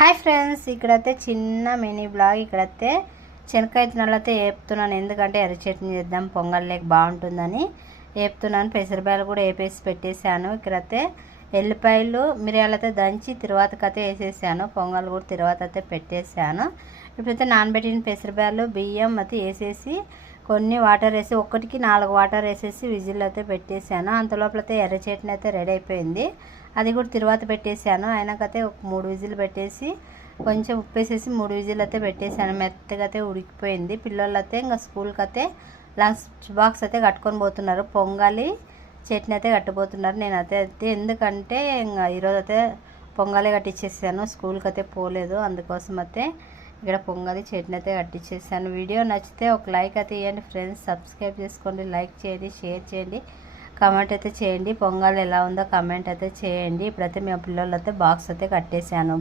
Hi friends, ఇక్కడైతే చిన్న mini blog. ఇక్కడైతే శనక్కాయ విత్తనాలైతే వేపుతున్నాను, ఎందుకంటే ఎర్ర చట్నీ చేద్దాం పొంగల్ లేక బాగుంటుందని వేపుతున్నాను. పెసరకాయలు కూడా వేపేసి పెట్టేశాను. ఇక్కడైతే ఎల్లిపాయలు మిరియాలైతే దంచి తర్వాతకైతే వేసేసాను. పొంగల్ కూడా తర్వాత అయితే పెట్టేశాను. ఇప్పుడైతే నానబెట్టిన పెసరకాయలు బియ్యం అయితే వేసేసి కొన్ని వాటర్ వేసి 1కి 4 వాటర్ వేసేసి విజిల్ అయితే పెట్టేశాను. అంతలోపలైతే ఎర్ర చట్నీ అయితే రెడీ అయిపోయింది. అది కూడా తర్వాత పెట్టేశాను. అయినాకైతే ఒక 3 విజిల్ పెట్టేసి కొంచెం ఉప్పు వేసేసి 3 విజిల్ అయితే పెట్టేశాను. మెత్తగా అయితే ఉడికిపోయింది. పిల్లలు అయితే ఇంకా స్కూల్కి అయితే లంచ్ బాక్స్ అయితే కట్టుకొని పోతున్నారు. పొంగలి చట్నీ అయితే కట్టబోతున్నారు. నేనైతే ఎందుకంటే ఇంకా ఈరోజు అయితే పొంగలే కట్టించేసాను, స్కూల్కి అయితే పోలేదు. అందుకోసం అయితే ఇక్కడ పొంగలి చట్నీ అయితే కట్టించేసాను. వీడియో నచ్చితే ఒక లైక్ అయితే ఇవ్వండి ఫ్రెండ్స్. సబ్స్క్రైబ్ చేసుకోండి, లైక్ చేయండి, షేర్ చేయండి, కామెంట్ అయితే చేయండి. పొంగల్ ఎలా ఉందో కామెంట్ అయితే చేయండి. ఇప్పుడైతే మీ పిల్లలు అయితే బాక్స్ అయితే కట్టేసాను.